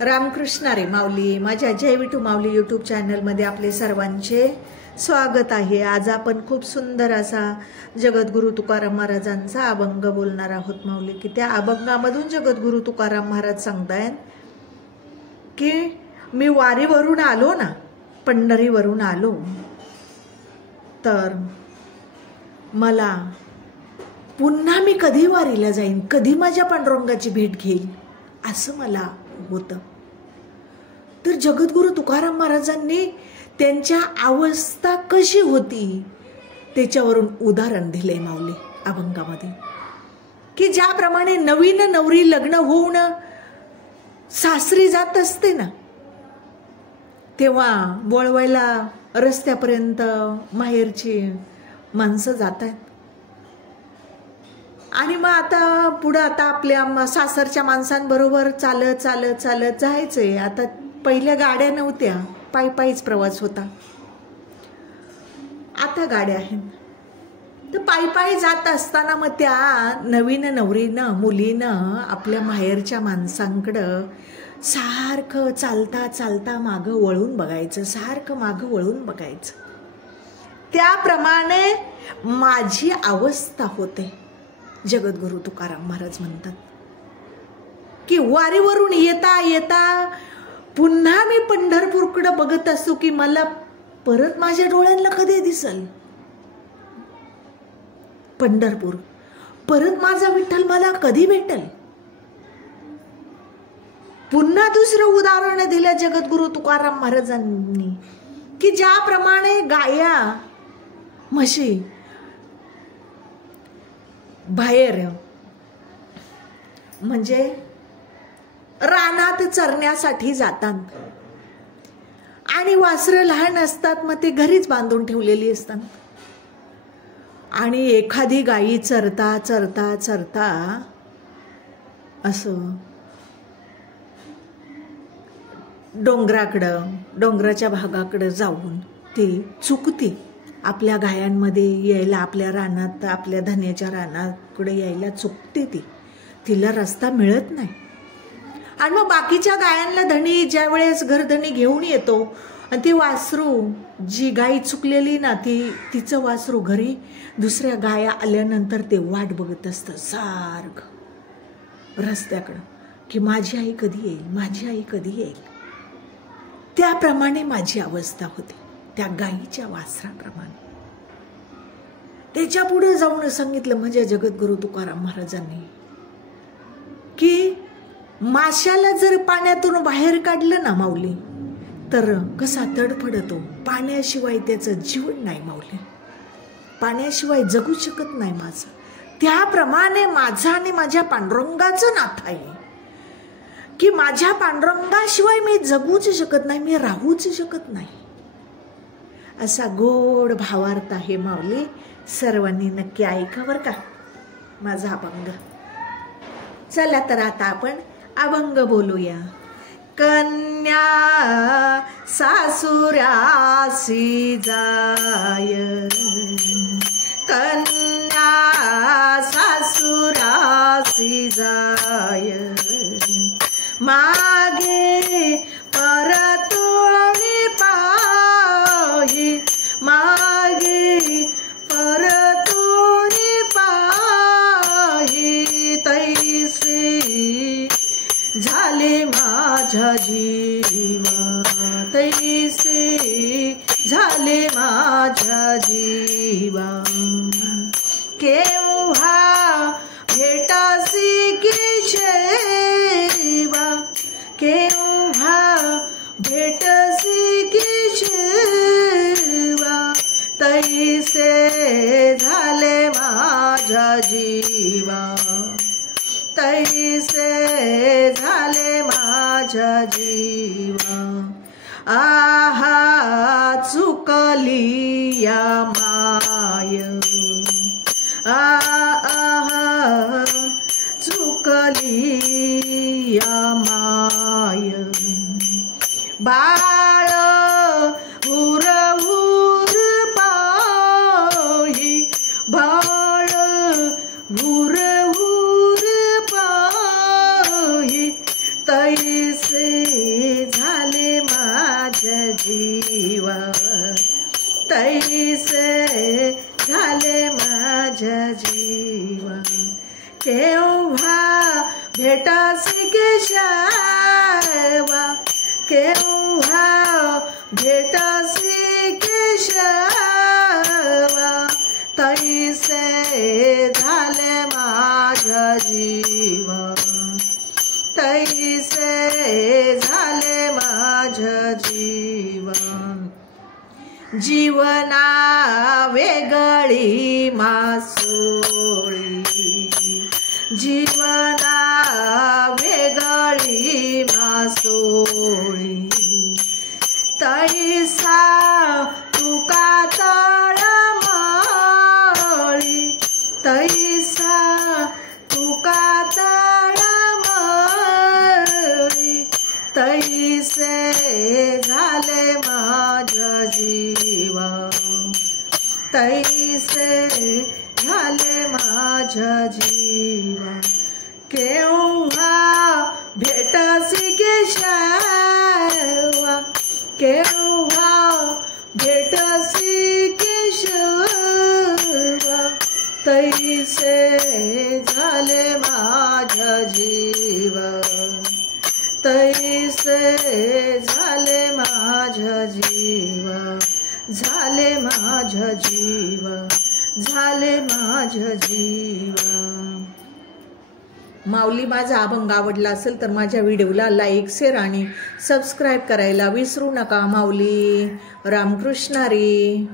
रामकृष्ण रे माऊली, माझ्या जय विठू माऊली यूट्यूब चॅनलमध्ये आपले सर्वांचे स्वागत आहे। आज आपण खूप सुंदर असा जगद्गुरु तुकाराम महाराजांचा अभंग बोलणार आहोत माऊली। की त्या अभंगामधून जगद्गुरु तुकाराम महाराज सांगतायत की मी वारीवरून आलो ना, पंढरीवरून आलो, तर मला पुन्हा मी कधी वारीला जाईन, कधी माझ्या पांडुरंगाची भेट घेईल असं मला होतं। तर जगद्गुरु तुकाराम महाराजांनी त्यांच्या अवस्था कशी होती त्याच्यावरून उदाहरण दिले माऊली अभंगामध्ये। की ज्याप्रमाणे नवीन नवरी लग्न होऊन सासरी जात असते ना, तेव्हा बोळवायला रस्त्यापर्यंत माहेरची माणसं जातात आणि मग आता पुढे आता आपल्या सासरच्या माणसांबरोबर चालत चालत चालत जायचंय। आता पहिल्या गाड्या नव्हत्या, पायी पायीच प्रवास होता, आता गाड्या आहेत। तर पायी पायी जात असताना मग त्या नवीन नवरीनं मुलीनं आपल्या माहेरच्या माणसांकडं सारखं चालता चालता मागं वळून बघायचं, सारखं मागं वळून बघायचं। त्याप्रमाणे माझी अवस्था होते। जगद्गुरु तुकाराम महाराज म्हणतात की वारीवरून येता येता पुन्हा मी पंढरपूरकडे बघत असतो की मला परत माझ्या डोळ्यांना कधी दिसल पंढरपूर, परत माझा विठ्ठल मला कधी भेटेल। पुन्हा दुसरं उदाहरण दिलं जगद्गुरु तुकाराम महाराजांनी की ज्याप्रमाणे गाया म्हशी बाहेर म्हणजे रानात चरण्यासाठी जातात आणि वासरं लहान असतात, मग ते घरीच बांधून ठेवलेली असतात आणि एखादी गाई चरता चरता चरता असं डोंगराच्या भागाकडे जाऊन ती चुकते। आपल्या गायांमध्ये यायला, आपल्या रानात, आपल्या धान्याच्या रानाकडे यायला चुकते तिला रस्ता मिळत नाही। आणि मग बाकीच्या गायांना धणी ज्या वेळेस घरधणी घेऊन येतो आणि ती वासरू, जी गाय चुकलेली ना, तिचं वासरू घरी दुसऱ्या गाया आल्यानंतर ते वाट बघत असतं सारखं रस्त्याकडं की माझी आई कधी येईल, माझी आई कधी येईल। त्याप्रमाणे माझी अवस्था होती, त्या गायीच्या वासराप्रमाणे। त्याच्या पुढे जाऊन सांगितलं म्हणजे जगद्गुरु तुकाराम महाराजांनी की माशाला जर पाण्यातून बाहेर काढलं ना माऊली, तर कसा तडफडतो, पाण्याशिवाय त्याचं जीवन नाही माऊली, पाण्याशिवाय जगू शकत नाही माझं। त्याप्रमाणे माझं आणि माझ्या पांडुरंगाचं नातं आहे की माझ्या पांडुरंगाशिवाय मी जगूच शकत नाही, मी राहूच शकत नाही, असा गोड भावार्थ आहे माऊली। सर्वांनी नक्की ऐका बरं का माझा अभंग। चला तर आता आपण अभंग बोलूया। कन्या सासुरासी जाय, कन्या सासुरासी जाय, मागे परतुनी पायी, मागे परतुनी पायी, तैसे झाले माझ्या जीवा, तैसे झाले माझ्या जीवा। केव्हा भेटासी केशवा, केव्हा भेटसी केशवा, तैसे झाले माझ्या जीवा, तैसे झाले माझ्या जीवा। आहा चुकली या माय, आहा चुकली या माय, बाळ उर पायी, बाळ उर पायी, तैसे तैसे झाले माझ्या जीवा, तैसे झाले माझ्या जीवा। केव्हा भेटासी केशवा, केव्हा भेटासी केशवा, तैसे झाले माझ्या जीवा, तैसे झाले माझ्या जीवा। जीवना वेगळी मासोळी, जीवना वेगळी मासोळी, तैसा तुका तळमळी, तैसा तुका तळमळी, तैसे झाले माझ्या जीवा, तैसे झाले माझ्या जीवा। केव्हा भेटासी केशवा, केव्हा भेटासी केशवा, तैसे झाले माझ्या जीवा, तैसे झाले माझ्या जीवा, झाले माझ्या जीवा, झाले माझ्या जीवा। माऊली, माझा अभंग आवडला असेल तर माझ्या व्हिडिओला लाईक, शेअर आणि सबस्क्राईब करायला विसरू नका माऊली। रामकृष्ण हरी।